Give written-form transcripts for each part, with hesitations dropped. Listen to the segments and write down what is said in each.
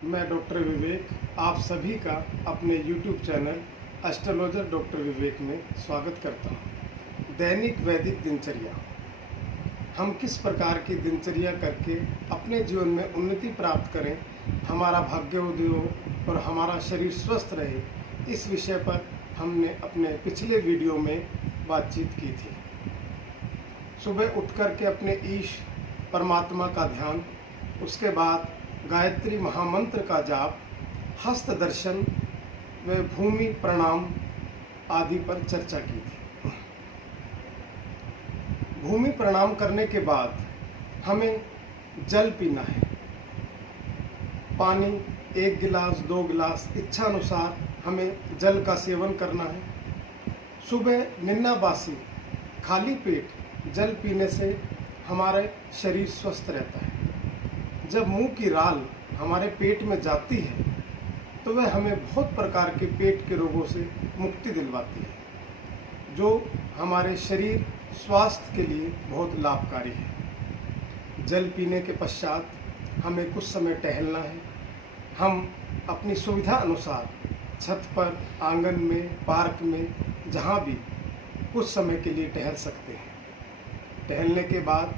मैं डॉक्टर विवेक आप सभी का अपने YouTube चैनल एस्ट्रोलॉजर डॉक्टर विवेक में स्वागत करता हूँ। दैनिक वैदिक दिनचर्या, हम किस प्रकार की दिनचर्या करके अपने जीवन में उन्नति प्राप्त करें, हमारा भाग्योदय हो और हमारा शरीर स्वस्थ रहे, इस विषय पर हमने अपने पिछले वीडियो में बातचीत की थी। सुबह उठ कर के अपने ईश परमात्मा का ध्यान, उसके बाद गायत्री महामंत्र का जाप, हस्त दर्शन व भूमि प्रणाम आदि पर चर्चा की थी। भूमि प्रणाम करने के बाद हमें जल पीना है। पानी 1 गिलास 2 गिलास इच्छा अनुसार हमें जल का सेवन करना है। सुबह निन्नाबासी खाली पेट जल पीने से हमारा शरीर स्वस्थ रहता है। जब मुंह की राल हमारे पेट में जाती है तो वह हमें बहुत प्रकार के पेट के रोगों से मुक्ति दिलवाती है, जो हमारे शरीर स्वास्थ्य के लिए बहुत लाभकारी है। जल पीने के पश्चात हमें कुछ समय टहलना है। हम अपनी सुविधा अनुसार छत पर, आंगन में, पार्क में, जहाँ भी कुछ समय के लिए टहल सकते हैं। टहलने के बाद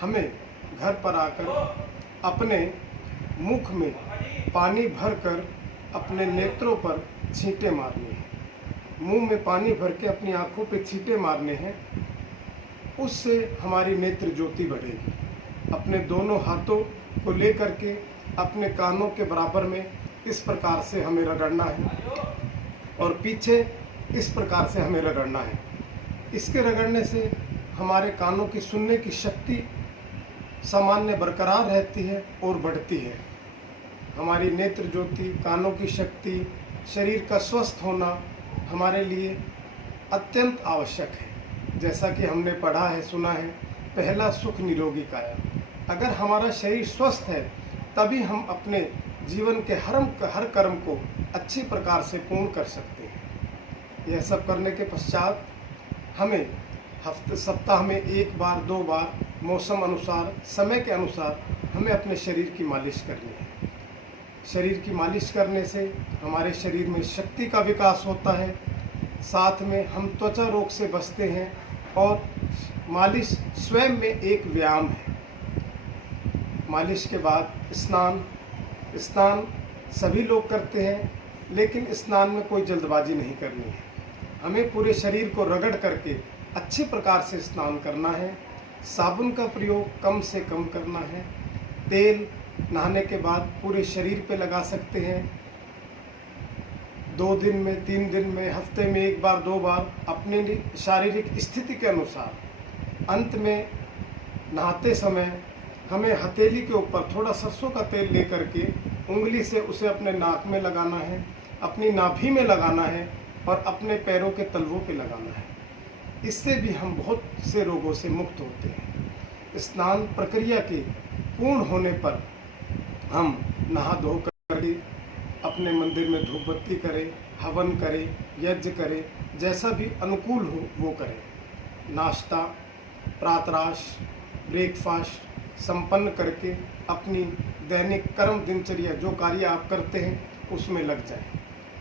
हमें घर पर आकर अपने मुख में पानी भरकर अपने नेत्रों पर छींटे मारनी है। मुंह में पानी भर के अपनी आंखों पे छींटे मारने हैं, उससे हमारी नेत्र ज्योति बढ़ेगी। अपने दोनों हाथों को लेकर के अपने कानों के बराबर में इस प्रकार से हमें रगड़ना है और पीछे इस प्रकार से हमें रगड़ना है। इसके रगड़ने से हमारे कानों की सुनने की शक्ति सामान्य बरकरार रहती है और बढ़ती है। हमारी नेत्र ज्योति, कानों की शक्ति, शरीर का स्वस्थ होना हमारे लिए अत्यंत आवश्यक है। जैसा कि हमने पढ़ा है, सुना है, पहला सुख निरोगी काया। अगर हमारा शरीर स्वस्थ है तभी हम अपने जीवन के हर कर्म को अच्छी प्रकार से पूर्ण कर सकते हैं। यह सब करने के पश्चात हमें सप्ताह में 1 बार 2 बार मौसम अनुसार, समय के अनुसार हमें अपने शरीर की मालिश करनी है। शरीर की मालिश करने से हमारे शरीर में शक्ति का विकास होता है, साथ में हम त्वचा रोग से बचते हैं और मालिश स्वयं में एक व्यायाम है। मालिश के बाद स्नान सभी लोग करते हैं, लेकिन स्नान में कोई जल्दबाजी नहीं करनी है। हमें पूरे शरीर को रगड़ करके अच्छी प्रकार से स्नान करना है। साबुन का प्रयोग कम से कम करना है। तेल नहाने के बाद पूरे शरीर पे लगा सकते हैं। 2 दिन में, 3 दिन में, हफ्ते में 1 बार 2 बार अपने शारीरिक स्थिति के अनुसार। अंत में नहाते समय हमें हथेली के ऊपर थोड़ा सरसों का तेल लेकर के उंगली से उसे अपने नाक में लगाना है, अपनी नाभि में लगाना है और अपने पैरों के तलवों पे लगाना है। इससे भी हम बहुत से रोगों से मुक्त होते हैं। स्नान प्रक्रिया के पूर्ण होने पर हम नहा धो कर अपने मंदिर में धूप बत्ती करें, हवन करें, यज्ञ करें, जैसा भी अनुकूल हो वो करें। नाश्ता, प्रातराश, ब्रेकफास्ट संपन्न करके अपनी दैनिक कर्म दिनचर्या जो कार्य आप करते हैं उसमें लग जाएं।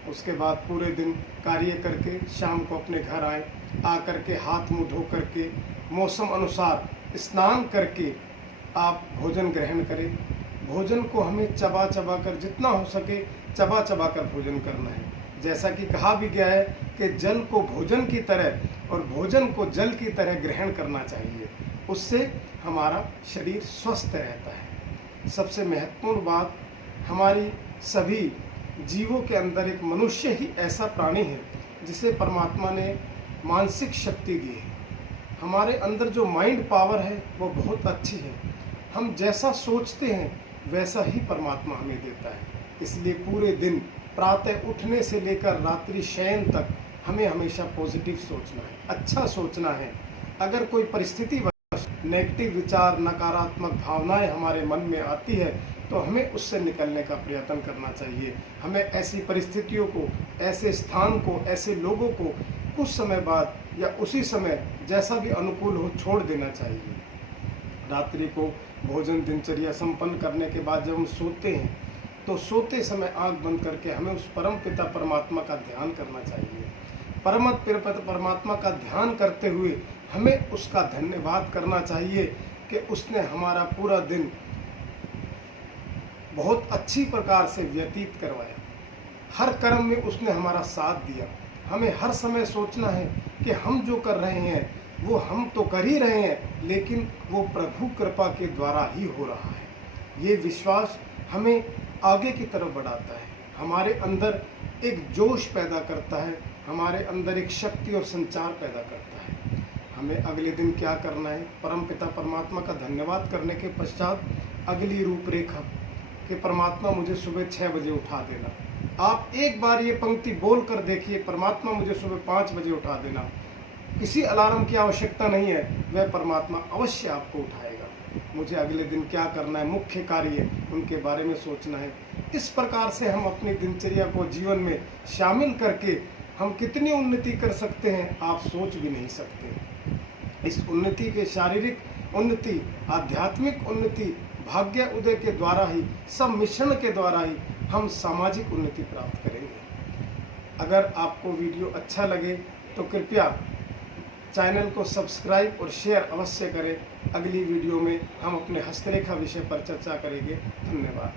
उसके बाद पूरे दिन कार्य करके शाम को अपने घर आए, आकर के हाथ मुंह धो करके मौसम अनुसार स्नान करके आप भोजन ग्रहण करें। भोजन को हमें चबा चबा कर, जितना हो सके चबा चबा कर भोजन करना है। जैसा कि कहा भी गया है कि जल को भोजन की तरह और भोजन को जल की तरह ग्रहण करना चाहिए। उससे हमारा शरीर स्वस्थ रहता है। सबसे महत्वपूर्ण बात, हमारी सभी जीवों के अंदर एक मनुष्य ही ऐसा प्राणी है जिसे परमात्मा ने मानसिक शक्ति दी है। हमारे अंदर जो माइंड पावर है वो बहुत अच्छी है। हम जैसा सोचते हैं वैसा ही परमात्मा हमें देता है। इसलिए पूरे दिन प्रातः उठने से लेकर रात्रि शयन तक हमें हमेशा पॉजिटिव सोचना है, अच्छा सोचना है। अगर कोई परिस्थिति नेगेटिव विचार, नकारात्मक भावनाएं हमारे मन में आती है तो हमें उससे निकलने का प्रयत्न करना चाहिए। हमें ऐसी परिस्थितियों को, ऐसे स्थान को, ऐसे लोगों को कुछ समय बाद या उसी समय जैसा भी अनुकूल हो छोड़ देना चाहिए। रात्रि को भोजन दिनचर्या संपन्न करने के बाद जब हम सोते हैं तो सोते समय आंख बंद करके हमें उस परम पिता परमात्मा का ध्यान करना चाहिए। परमात्मा का ध्यान करते हुए हमें उसका धन्यवाद करना चाहिए कि उसने हमारा पूरा दिन बहुत अच्छी प्रकार से व्यतीत करवाया। हर कर्म में उसने हमारा साथ दिया। हमें हर समय सोचना है कि हम जो कर रहे हैं वो हम तो कर ही रहे हैं, लेकिन वो प्रभु कृपा के द्वारा ही हो रहा है। ये विश्वास हमें आगे की तरफ बढ़ाता है, हमारे अंदर एक जोश पैदा करता है, हमारे अंदर एक शक्ति और संचार पैदा करता है। हमें अगले दिन क्या करना है, परमपिता परमात्मा का धन्यवाद करने के पश्चात अगली रूपरेखा कि परमात्मा मुझे सुबह 6 बजे उठा देना। आप एक बार ये पंक्ति बोल कर देखिए, परमात्मा मुझे सुबह 5 बजे उठा देना। किसी अलार्म की आवश्यकता नहीं है, वह परमात्मा अवश्य आपको उठाएगा। मुझे अगले दिन क्या करना है, मुख्य कार्य उनके बारे में सोचना है। इस प्रकार से हम अपनी दिनचर्या को जीवन में शामिल करके हम कितनी उन्नति कर सकते हैं आप सोच भी नहीं सकते। इस उन्नति के शारीरिक उन्नति, आध्यात्मिक उन्नति, भाग्य उदय के द्वारा ही, सब मिश्रण के द्वारा ही हम सामाजिक उन्नति प्राप्त करेंगे। अगर आपको वीडियो अच्छा लगे तो कृपया चैनल को सब्सक्राइब और शेयर अवश्य करें। अगली वीडियो में हम अपने हस्तरेखा विषय पर चर्चा करेंगे। धन्यवाद।